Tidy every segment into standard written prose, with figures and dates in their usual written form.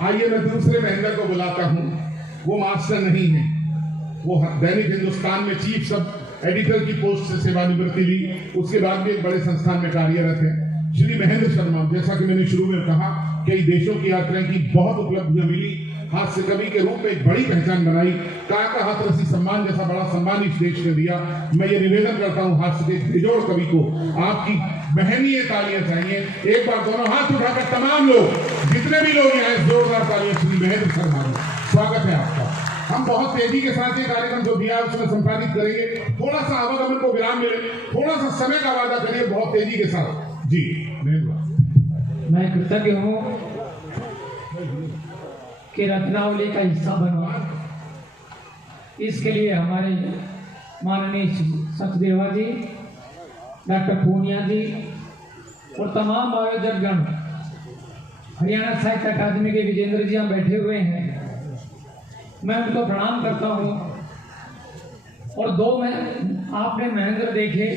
आइए मैं दूसरे महेंद्र को बुलाता हूँ। वो मास्टर नहीं है, वो दैनिक हिंदुस्तान में चीफ सब एडिटर की पोस्ट से सेवानिवृत्ति ली, उसके बाद भी एक बड़े संस्थान में कार्यरत है। श्री महेंद्र शर्मा, जैसा कि मैंने शुरू में कहा, कई देशों की यात्राएं की, बहुत उपलब्धियां मिली, हास्य कवि के रूप में एक बड़ी पहचान बनाई, काका हाथरसी सम्मान जैसा बड़ा सम्मान इस देश ने दिया। मैं ये निवेदन करता हूँ हास्य के बेजोड़ कवि को, आपकी महनीय तालियां चाहिए। एक बार दोनों हाथ उठाकर तमाम लोग, जितने भी लोग यहाँ, जोरदार तालियां श्री महेंद्र शर्मा। स्वागत है आपका। हम बहुत तेजी के साथ ये कार्यक्रम जो दिया उसमें संपादित करेंगे। थोड़ा सा आवागमन को विराम मिले, थोड़ा सा समय का वादा करिए बहुत तेजी के साथ। जी मैं कृतज्ञ हूँ कि रत्नावली का हिस्सा बनवा, इसके लिए हमारे माननीय सचदेवा जी, डॉक्टर पूनिया जी और तमाम आयोजक गण, हरियाणा साहित्य अकादमी के विजेंद्र जी यहाँ बैठे हुए हैं, मैं उनको प्रणाम करता हूँ। और दो में आपने महेंद्र देखे,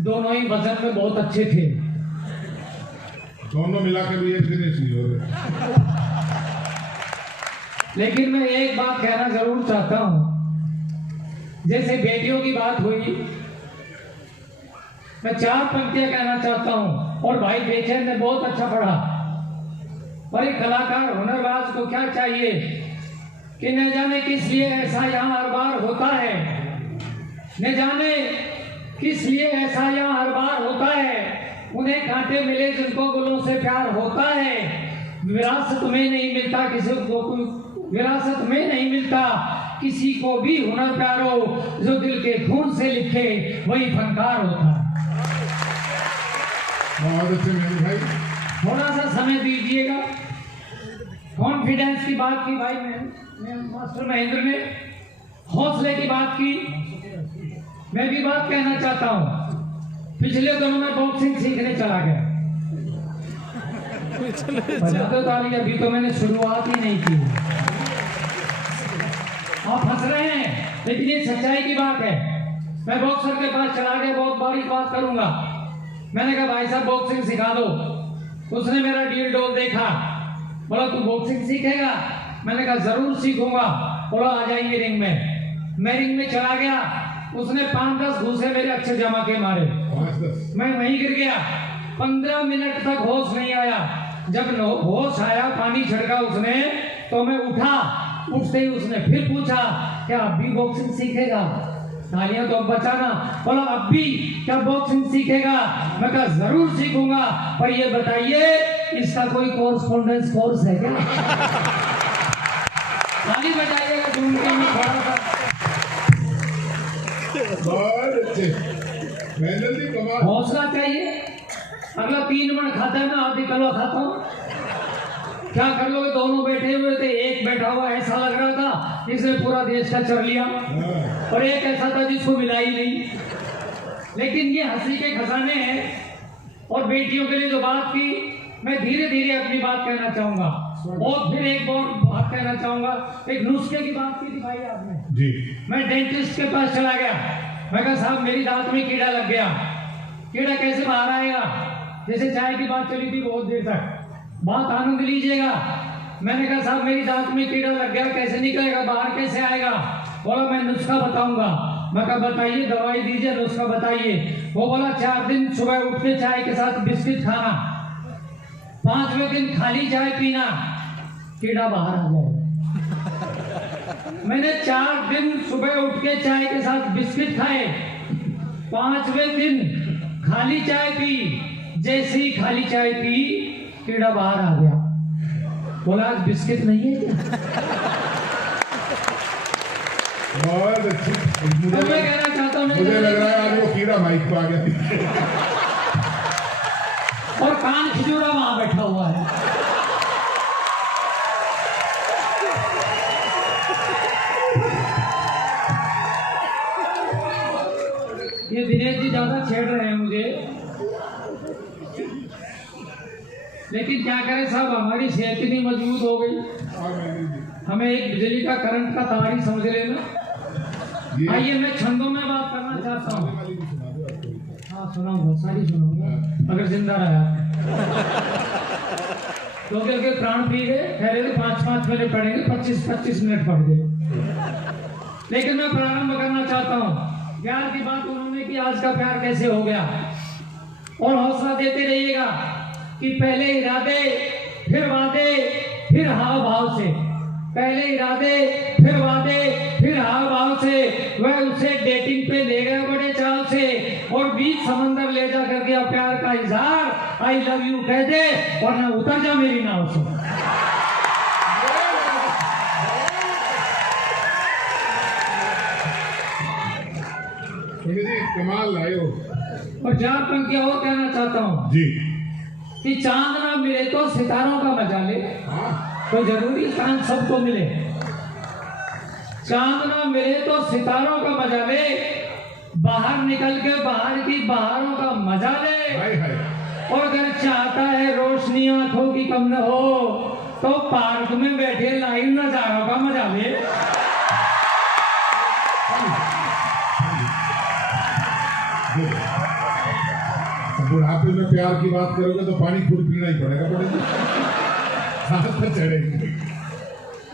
दोनों ही वजन में बहुत अच्छे थे, दोनों मिला के भी एक दिनेश नहीं हो रहे। लेकिन मैं एक बात कहना जरूर चाहता हूं, जैसे बेटियों की बात हुई, मैं 4 पंक्तियां कहना चाहता हूं। और भाई बेचैन ने बहुत अच्छा पढ़ा, पर एक कलाकार हुनरबाज को क्या चाहिए कि न जाने किस लिए ऐसा यहाँ हर बार होता है, न जाने किस लिए ऐसा यहाँ हर बार होता है, उन्हें कांटे मिले जिनको गुलों से प्यार होता है, विरासत में नहीं मिलता किसी को, विरासत में नहीं मिलता किसी को भी हुनर प्यारो, जो दिल के खून से लिखे वही फनकार होता है। बहुत अच्छे मेरे भाई, थोड़ा सा समय दीजिएगा। कॉन्फिडेंस की बात की भाई मैं मास्टर महेंद्र ने, हौसले की बात की, मैं भी बात कहना चाहता हूँ। पिछले दिनों में बॉक्सिंग सीखने चला गया, बजाते ताली, अभी तो मैंने शुरुआत ही नहीं की। आप हंस रहे हैं, लेकिन ये सच्चाई की बात है। मैं बॉक्सर के पास चला गया, बहुत बड़ी बात करूंगा। मैंने कहा भाई साहब बॉक्सिंग सिखा दो। उसने मेरा डील डोल देखा, बोला तू बॉक्सिंग सीखेगा? मैंने कहा जरूर सीखूंगा। बोला आ जाइए रिंग में। मैं रिंग में चला गया, उसने 5-10 घूसे मेरे अच्छे जमा के मारे, मैं वहीं गिर गया। 15 मिनट तक होश नहीं आया। जब होश आया, पानी छिड़का उसने, तो मैं उठा। उठते ही उसने फिर पूछा क्या अब भी बॉक्सिंग सीखेगा? तालियां तो अब बचाना। बोला अब भी क्या बॉक्सिंग सीखेगा? मैं कहा जरूर सीखूंगा, पर ये बताइए इसका कोई कोर्सपोंडेंस कोर्स है क्या? ताली बजाइएगा ढूंढ के मैं थोड़ा सा। बहुत अच्छे महेंद्र जी, कमाल। हौसला चाहिए। अगला 3 मन खाता है, मैं आधी कलवा खाता हूँ। क्या कर लोगे? दोनों बैठे हुए थे, एक बैठा हुआ ऐसा लग रहा था जिसने पूरा देश का चर लिया, और एक ऐसा था जिसको मिला ही नहीं। लेकिन ये हंसी के खजाने हैं। और बेटियों के लिए जो बात की, मैं धीरे धीरे अपनी बात कहना चाहूंगा। और फिर एक और बात कहना चाहूंगा। एक नुस्खे की बात की थी भाई आपने जी। मैं डेंटिस्ट के पास चला गया। मैं कहा साहब मेरी दांत में कीड़ा लग गया। कीड़ा कैसे बाहर आएगा? जैसे चाय की बात चली थी बहुत देर तक, बात आनंद लीजिएगा। मैंने कहा साहब मेरी दांत में कीड़ा लग गया, कैसे निकलेगा बाहर, कैसे आएगा? बोला मैं नुस्खा बताऊंगा। मैं कहा बताइए, दवाई दीजिए, नुस्खा बताइए। वो बोला 4 दिन सुबह उठ के चाय के साथ बिस्किट खाना, 5वें दिन खाली चाय पीना, कीड़ा बाहर आ जाएगा। मैंने 4 दिन सुबह उठ के चाय के साथ बिस्किट खाए, 5वें दिन खाली चाय पी। जैसे ही खाली चाय पी, कीड़ा बाहर आ गया। बोला आज बिस्किट नहीं है क्या? बहुत अच्छी। तो मैं कहना चाहता हूँ, मुझे लग रहा है आज वो कीड़ा माइक पे आ गया। और कान खिजूरा वहां बैठा हुआ है। ये दिनेश जी ज्यादा छेड़ रहे हैं मुझे, लेकिन क्या करें साहब, हमारी सेहत इतनी मजबूत हो गई, हमें एक बिजली का करंट का तार ही समझ लेना। आइए मैं छंदों में बात करना चाहता हूँ। हाँ सुनाऊंगा, सारी सुनाऊंगा अगर जिंदा रहा। तो के प्राण पी गए, ठहरे तो 5-5 मिनट पढ़ेंगे, 25-25 मिनट पढ़ गए। लेकिन मैं प्रारंभ करना चाहता हूँ, प्यार की बात उन्होंने की, आज का प्यार कैसे हो गया। और हौसला देते रहिएगा कि पहले इरादे फिर वादे फिर हाव भाव से, पहले इरादे फिर वादे फिर हाव भाव से वह उसे डेटिंग पे ले गया बड़े चाव से, और बीच समंदर ले जा करके प्यार का इजहार आई लव यू कह दे, वरना उतर जा मेरी नाव से। कमाल लाए हो। और 4 पंक्तियां और कहना चाहता हूँ जी कि चांद ना मिले तो सितारों का मजा ले, तो जरूरी चांद सबको मिले। चांद ना मिले तो सितारों का मजा ले, बाहर निकल के बाहर की बहारों का मजा ले। हाय हाय। और अगर चाहता है रोशनी आंखों की कम न हो, तो पार्क में बैठे लाइव नजारों का मजा ले। बुढ़ापे में प्यार की बात करोगे तो पानी खुद पीना ही पड़ेगा, सांस तो चढ़ेगी।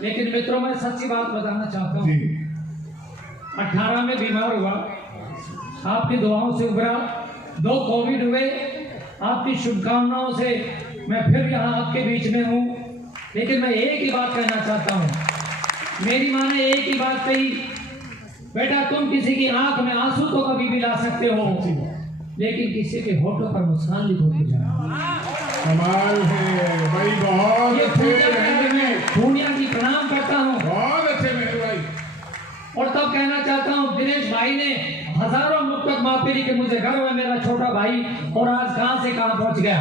लेकिन मित्रों, मैं सच्ची बात बताना चाहता हूँ, जी 18 में बीमार हुआ, आपकी दुआओं से उभरा, 2 कोविड हुए, आपकी शुभकामनाओं से मैं फिर यहाँ आपके बीच में हूँ। लेकिन मैं एक ही बात कहना चाहता हूँ, मेरी माँ ने एक ही बात कही, बेटा तुम किसी की आंख में आंसू तो कभी भी ला सकते हो, लेकिन किसी के होठों पर मुस्कान लिखो तो जाना। कमाल है भाई, बहुत अच्छे। दुनिया की प्रणाम करता हूँ, बहुत अच्छे मेरे भाई। और तब कहना चाहता हूँ, दिनेश भाई ने हजारों मुक्तक मापेरी के मुझे गर्व है, मेरा छोटा भाई, और आज कहां से कहां पहुंच गया।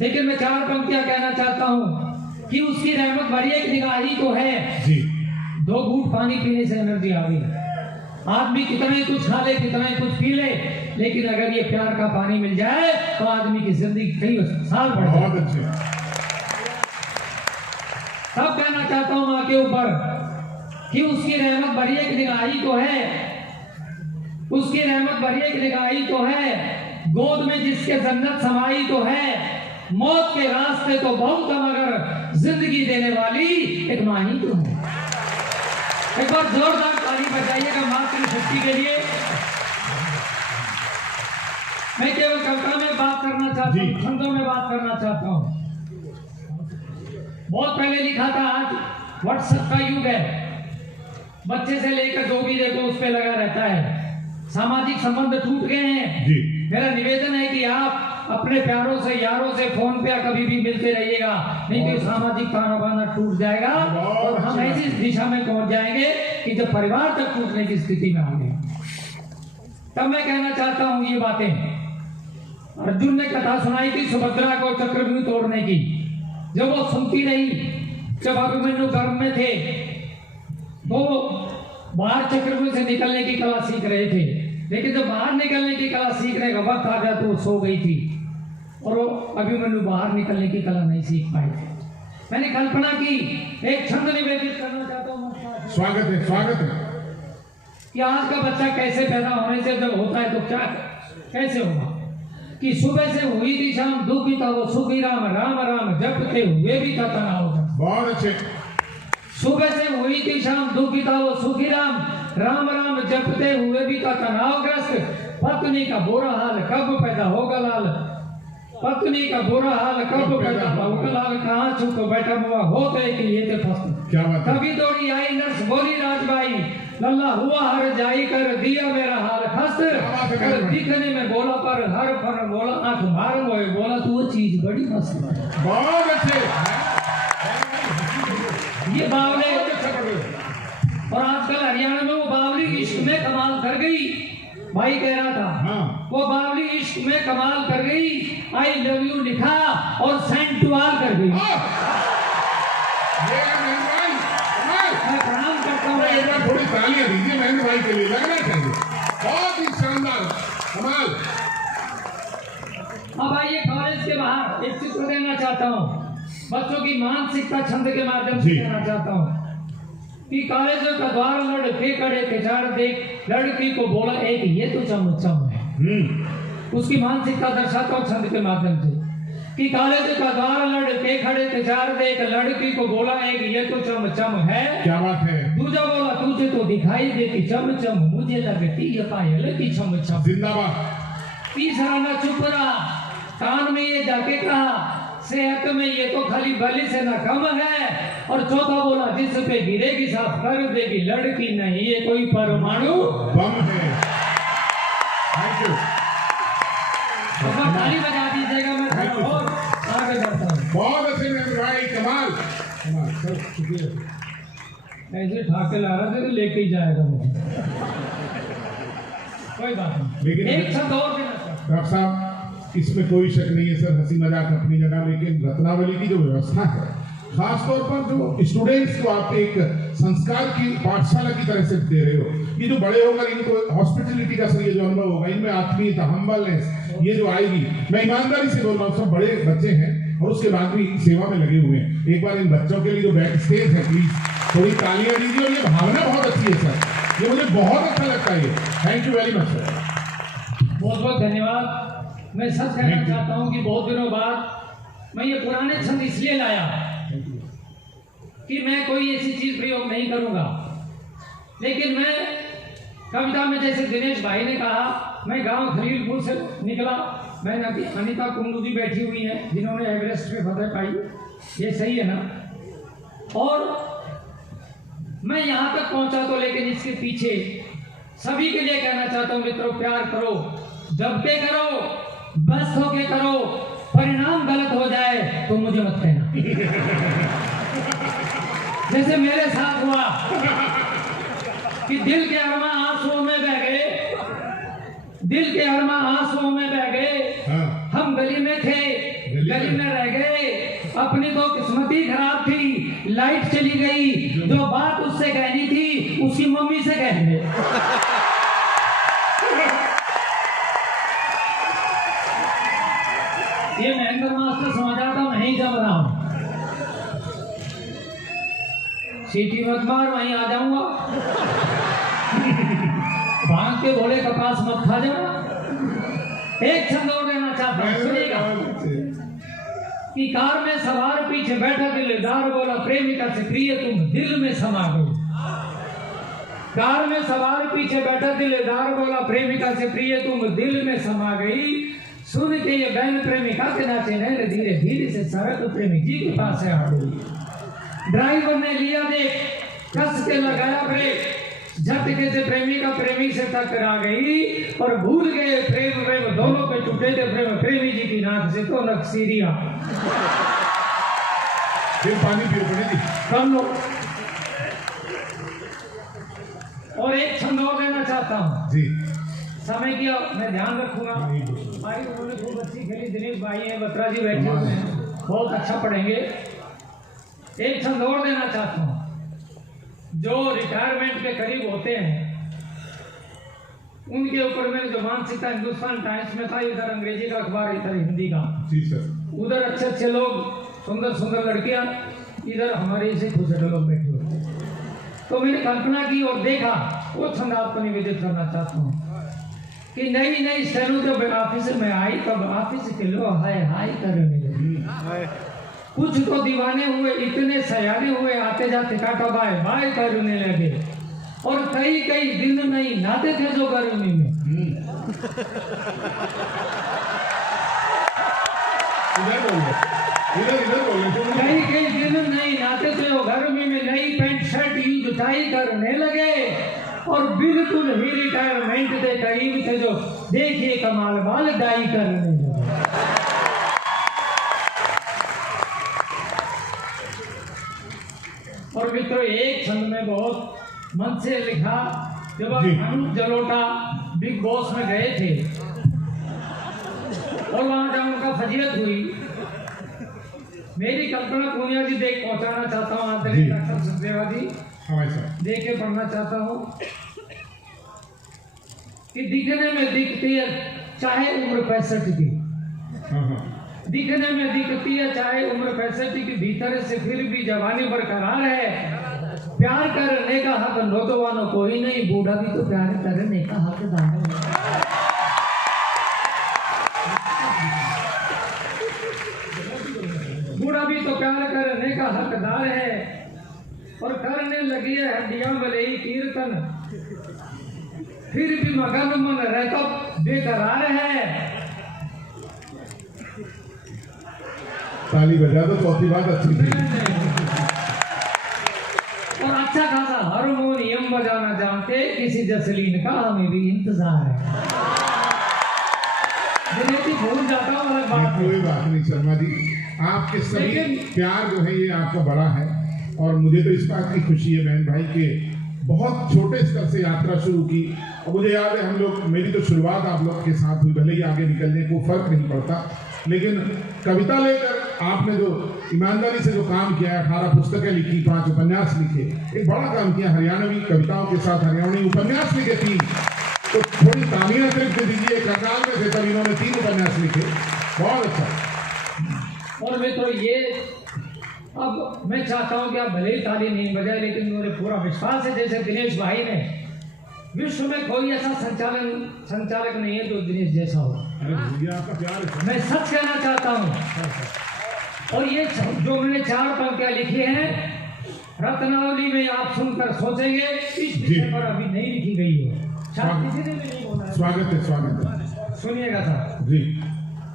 लेकिन मैं 4 पंक्तियां कहना चाहता हूँ कि उसकी रहमत भरी एक निगाह ही तो है जी। 2 घूंट पानी पीने से एनर्जी आ गई। आदमी कितना ही कुछ खा ले, कितना ही कुछ पी ले, लेकिन अगर ये प्यार का पानी मिल जाए तो आदमी की जिंदगी कई साल बढ़ जाए। बहुत अच्छे। तब कहना चाहता हूं माँ के ऊपर कि उसकी रहमत भरी एक निगाही तो है, उसकी रहमत भरी एक निगाही तो है, गोद में जिसके जन्नत समाई तो है, मौत के रास्ते तो बहुत है मगर जिंदगी देने वाली एक माँ ही तो है। एक बार जोरदार ताली बजाइएगा मातृशक्ति के लिए। मैं केवल कविता में बात करना चाहता हूँ, छंदों में बात करना चाहता हूँ। बहुत पहले लिखा था, आज व्हाट्सएप का युग है, बच्चे से लेकर जो भी देखो उस पे लगा रहता है, सामाजिक संबंध टूट गए हैं। मेरा निवेदन है कि आप अपने प्यारों से, यारों से फोन पे कभी भी मिलते रहिएगा, नहीं तो सामाजिक ताना बाना टूट जाएगा और हम ऐसी दिशा में पहुंच जाएंगे कि जब परिवार तक टूटने की स्थिति में आ गए। तब मैं कहना चाहता हूं ये बातें, अर्जुन ने कथा सुनाई थी सुभद्रा को चक्रव्यूह तोड़ने की, जब वो सुनती रही, जब अभिमन्यु गर्भ में थे तो बाहर चक्रव्यूह से निकलने की कला सीख रहे थे, लेकिन जब बाहर निकलने की कला सीखने का वक्त आ गया तो वो सो गई थी और वो अभिमन्यु बाहर निकलने की कला नहीं सीख पाए थे। मैंने कल्पना की, एक छंद निवेदित करना चाहता हूँ। स्वागत है, स्वागत है। कि आज का बच्चा कैसे पैदा होने से जब होता है तो क्या कैसे होगा, कि सुबह से हुई थी शाम दुखी था वो सुखी राम, राम राम जपते हुए भी था तनाव। बहुत अच्छे। सुबह से हुई थी शाम दुखी था वो सुखी राम, राम राम जपते हुए भी था तनावग्रस्त। पत्नी का बुरा हाल कब पैदा होगा लाल, पत्नी का बुरा हाल कब पैदा होगा लाल, कहाँ छुप बैठा हुआ होते कि ये थे फस्त। क्या बात है? तभी दौड़ी आई नर्स बोली राजबाई, लल्ला हुआ हर जाई कर दिया मेरा हाल खस्त। दिखने में बोला पर हर फन बोला, आंख मार मोए बोला तू वो चीज बड़ी मस्त। बहुत अच्छे। ये बावले, और आजकल हरियाणा में वो बावली इश्क में कमाल कर गई। भाई कह रहा था वो बावली इश्क में कमाल कर गई, आई लव यू लिखा और सेंड टू ऑल कर गई। मैं प्रणाम करता हूँ। एक बार थोड़ी तालियां दीजिए महेंद्र भाई के लिए, लगना चाहिए, बहुत ही शानदार कमाल। अब आइए कॉलेज के बाहर एक चित्र देना चाहता हूँ, बच्चों की मानसिकता छंद के माध्यम से कहना चाहता हूँ कि कॉलेजों का द्वार लड़के कड़े केचाड़ देख, लड़की को बोला एक ये तो चमचम है। उसकी मानसिकता दर्शाता हूँ छंद के माध्यम से कि कॉलेज का द्वार लड़के खड़े थे चार, देख लड़की को बोला एक ये तो चमचम है। क्या बात है। दूजा बोला तुझे तो दिखाई देती चमचम, मुझे लगती ये पायल की चमचम। जिंदाबाद। तीसरा ना चुप रहा, कान में ये जाके कहा सेहत में ये तो खाली बलि से न कम है। और चौथा बोला जिस पे गिरेगी साफ कर देगी, लड़की नहीं ये कोई परमाणु बम है। Thank you. ताली बजा दीजिएगा, मैं थोड़ा और आगे बढ़ता हूँ। बहुत अच्छे महेंद्र भाई, कमाल कमाल, सर शुक्रिया। ऐसे ठाके ला रहा था तो लेके ही जाएगा मुझे, कोई बात नहीं। लेकिन एक शब्द और देना चाहता डॉक्टर साहब, इसमें कोई शक नहीं है सर, हंसी मजाक अपनी जगह, लेकिन रत्नावली की जो व्यवस्था है, खासतौर पर जो स्टूडेंट्स को आप एक संस्कार की पाठशाला की तरह से दे रहे हो, ये जो बड़े होकर इनको हॉस्पिटलिटी का सर ये जो अनुभव होगा, इनमें आत्मीयता, हम्बलनेस ये जो आएगी, मैं ईमानदारी से बोल रहा हूँ, सब बड़े बच्चे हैं और उसके बाद भी सेवा में लगे हुए हैं। एक बार इन बच्चों के लिए जो बैक स्टेज है, प्लीज थोड़ी तालियां दीजिए। और ये भावना बहुत अच्छी है सर, ये मुझे बहुत अच्छा लगता है। Thank you very much sir, बहुत बहुत धन्यवाद। मैं सच कहना चाहता हूँ कि बहुत दिनों बाद मैं ये पुराने छंद इसलिए लाया कि मैं कोई ऐसी चीज प्रयोग नहीं करूंगा, लेकिन मैं कविता में जैसे दिनेश भाई ने कहा, मैं गांव खलीलपुर से निकला, मैं नदी अनिता कुंडू जी बैठी हुई हैं जिन्होंने एवरेस्ट में फतह पाई, ये सही है ना। और मैं यहाँ तक पहुंचा तो, लेकिन इसके पीछे सभी के लिए कहना चाहता हूँ मित्रों, प्यार करो, दबके करो, बस होके करो, परिणाम गलत हो जाए तो मुझे मत कहना। जैसे मेरे साथ हुआ कि दिल के अरमा आंसुओं में बह गए, दिल के अरमा आंसुओं में बह गए। हम गली में थे, गली में रह गए, अपनी तो किस्मत ही खराब थी, लाइट चली गई, जो बात उससे कहनी थी उसकी मम्मी से कह दे। ये महेंद्र मास्टर समझा था, नहीं जम रहा हूं, सीटी मत मार, वहीं आ जाऊंगा, भांग के भोले कपास मत खा जाना। एक छंद और देना चाहता हूं, सुनिएगा कि कार में सवार पीछे बैठा दिलदार बोला प्रेमिका से प्रिय तुम दिल में समा गई। कार में सवार पीछे बैठा दिलदार बोला प्रेमिका से प्रिय तुम दिल में समा गई। सुन के ये बहन प्रेमिका के नाचे नैन धीरे धीरे से सड़क प्रेमी जी के पास से आ गई। ड्राइवर ने लिया देख, कस के लगाया ब्रेक, झटके से प्रेमिका प्रेमी से टकरा गई और भूल गए प्रेम प्रेम दोनों पे टूटे थे प्रेम, प्रेमी जी की नाक से तो नक्सीरिया। फिर पानी पियो पड़ेगी, कर लो। और एक छंद और देना चाहता हूँ जी, समय की मैं ध्यान रखूंगा। हमारी उन्होंने खूब अच्छी खेली, दिनेश भाई हैं, बत्रा जी बैठे हुए हैं, बहुत अच्छा पढ़ेंगे। एक छंद और देना चाहता हूँ, जो रिटायरमेंट के करीब होते हैं उनके ऊपर मैंने जो मानसिकता हिंदुस्तान टाइम्स में था, इधर अंग्रेजी का अखबार, इधर हिंदी का, जी सर, उधर अच्छे अच्छे लोग, सुंदर सुंदर लड़कियां, इधर हमारे इसे खुशे लोग बैठे हुए। तो मैंने कल्पना की और देखा, वो छंद आपको निवेदित करना चाहता हूँ कि नई नई स्टेनो जब ऑफिस में आई तब ऑफिस के लोग हाय हाय करने लगे। कुछ तो दीवाने हुए, इतने सयाने हुए, आते जाते टाटा बाय बाय करने लगे। और कई कई दिन नहीं नहाते थे जो गर्मी में। कई कई दिन नहीं नहाते थे वो गर्मी में, नई पैंट शर्ट यूज टाई करने लगे और बिल्कुल ही रिटायरमेंट के करीब थे जो देखिए कमाल बाल डाई करने लगे। और मित्रों एक छंद में बहुत मन से लिखा, जब अनूप जलोटा बिग बॉस में गए थे और वहां जब उनका फजीलत हुई, मेरी कल्पना पूनिया जी देख पहुंचाना चाहता हूँ, आदरणीय डॉक्टर सचदेवा जी देख के पढ़ना चाहता हूँ कि दिखने में दिखती है चाहे उम्र 65 की, दिखने में दिखती है चाहे उम्र 65 की, भीतर से फिर भी जवानी बरकरार है। प्यार करने का हक नौजवानों को ही नहीं, बूढ़ा भी तो प्यार करने का हकदार है। का हकदार है और करने लगी है हड्डियां भले ही कीर्तन, फिर भी मगन मन रहता बेकरार है। ताली बजा दो, चौथी बात अच्छी थी। और अच्छा खासा हारमोनियम बजाना जानते किसी जसलीन का हमें भी इंतजार है। भूल जाता हूँ अलग बात है। कोई बात नहीं शर्मा जी, आपके सभी प्यार जो है ये आपका बड़ा है और मुझे तो इस बात की खुशी है बहन भाई के बहुत छोटे स्तर से यात्रा शुरू की और मुझे याद है हम लोग, मेरी तो शुरुआत आप लोग के साथ हुई, भले ही आगे निकलने को फर्क नहीं पड़ता, लेकिन कविता लेकर आपने जो ईमानदारी से जो काम किया, 18 पुस्तकें लिखी, 5 उपन्यास लिखे, एक बड़ा काम किया। हरियाणवी कविताओं के साथ हरियाणवी उपन्यास लिखे 3, तो थोड़ी तालियां सिर्फ दे दीजिए। करनाल में थे तब इन्होंने 3 उपन्यास लिखे, बहुत अच्छा। और मैं तो ये अब मैं चाहता हूं कि आप भले ही ताली नहीं बजाए, लेकिन मुझे पूरा विश्वास है जैसे दिनेश भाई ने, विश्व में कोई ऐसा संचालक नहीं है जो दिनेश जैसा हो। आपका प्यार है। मैं सच कहना चाहता हूं। और ये जो मैंने 4 पंक्तियां लिखी हैं रत्नावली में, आप सुनकर सोचेंगे इस विषय पर अभी नहीं लिखी गई है, शायद किसी ने भी नहीं बोला है। स्वागत है, स्वागत है। सुनिएगा सर जी,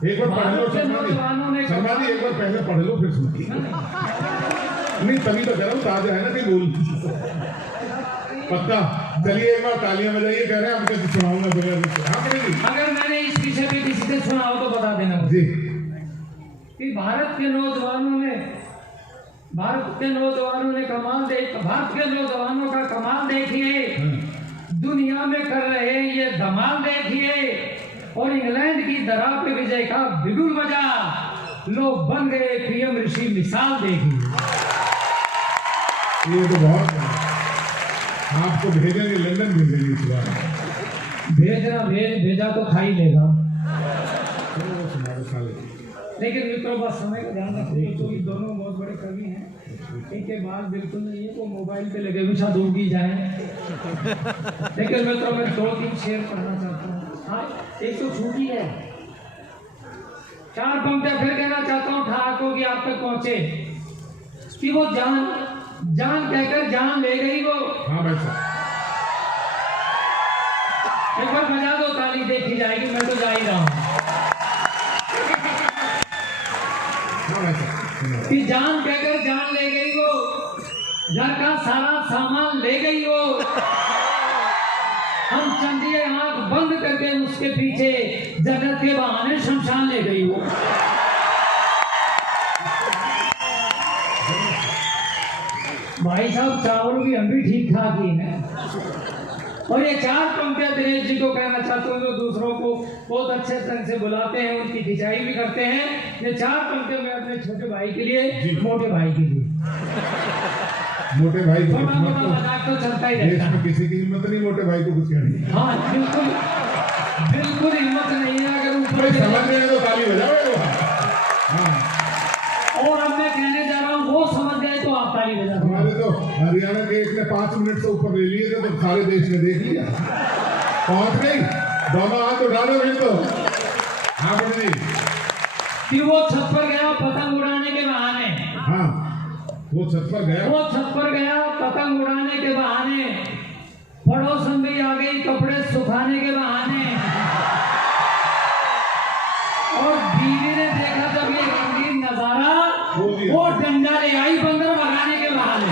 एक बार पढ़ लो शर्मा जी, एक बार पहले पढ़ लो फिर सुनिए। नहीं तभी तो कह रहा हूँ, ताजा है ना कि बोल पक्का। चलिए एक बार तालियां बजाइए, कह रहे हैं आपको सुनाऊंगा बगैर। अगर मैंने इस विषय पे किसी से सुना हो तो बता देना जी। कि भारत के नौजवानों ने कमाल भारत के नौजवानों का कमाल देखिए, दुनिया में कर रहे ये धमाल देखिए, और इंग्लैंड की दरा पे विजय का बिगुल बजा, लोग बन गए पीएम ऋषि, मिसाल देखिए। ये तो बहुत आपको भेजेंगे, लंदन भेजेंगे इस बार। भेजा तो खा ही लेगा। लेकिन मित्रों बस समय का ध्यान रखिए, तो ये दोनों बहुत बड़े कवि हैं, इनके बात बिल्कुल नहीं है, वो मोबाइल पे लगे हुए डूबी जाए। लेकिन मित्रों मैं 2-3 शेर पढ़ना चाहता हूँ। हाँ, एक तो छूटी है, 4 पंक्तियां फिर कहना चाहता हूँ, ठाकुर की आप तक पहुंचे कि वो जान कहकर जान ले गई वो। हाँ भाई साहब, एक बार बजा दो ताली, देखी जाएगी, मैं तो जा ही रहा हूँ। कि जान कहकर जान ले गई वो, घर का सारा सामान ले गई वो, हम चंदिए आंख बंद करके उसके पीछे जगत के बहाने शमशान ले गई वो। भाई साहब चावल भी हम भी ठीक ठाक ही हैं। और ये 4 पंक्तियां दिनेश जी को कहना चाहता हूँ, जो दूसरों को बहुत अच्छे ढंग से बुलाते हैं, उनकी खिंचाई भी करते हैं। ये 4 पंक्तियां मैं अपने छोटे भाई के लिए, मोटे भाई के लिए। मोटे भाई को मजाक तो चलता ही रहता है, किसी की हिम्मत नहीं मोटे भाई को कुछ कहनी। हाँ बिल्कुल हिम्मत नहीं है। अगर ऊपर समझ रहे हैं तो ताली बजाओ। हाँ, और अब मैं कहने जा रहा हूँ, वो समझ गए तो आप ताली बजा। हमारे तो हरियाणा के एक ने 5 मिनट से ऊपर ले लिए थे, तो सारे देश ने देख लिया। पहुंच गई, दोनों हाथ उठा लो फिर तो। हाँ बड़ी कि वो छत पर गया पतंग उड़ाने के बहाने। हाँ, वो छत पर गया पतंग उड़ाने के बहाने, पड़ोसन भी आ गई कपड़े सुखाने के बहाने, और बीवी ने देखा जब ये रंगीन नजारा, वो डंडा ले आई बंदर भगाने के बहाने।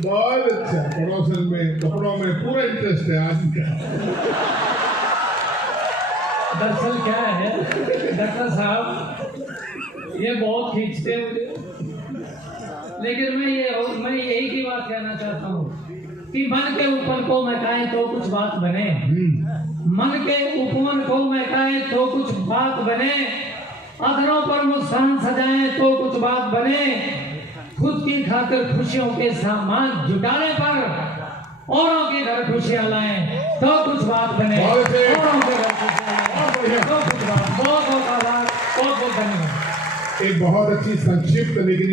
बहुत अच्छा, पड़ोसन में कपड़ों में पूरा इंटरेस्ट है आज का। दरअसल क्या है डॉक्टर साहब, ये बहुत खींचते हैं मुझे, लेकिन मैं यही की बात कहना चाहता हूँ कि मन के ऊपर को महकाए तो कुछ बात बने, मन के उपवन को महकाए तो कुछ बात बने, अधरों पर मुस्कान सजाए तो कुछ बात बने, खुद की खातिर खुशियों के सामान जुटाने पर औरों के घर खुशियां लाएं तो कुछ बात बने, औरों के घर खुशियां लाएं तो कुछ बात। बहुत धन्यवाद। एक बहुत अच्छी संक्षिप्त लेकिन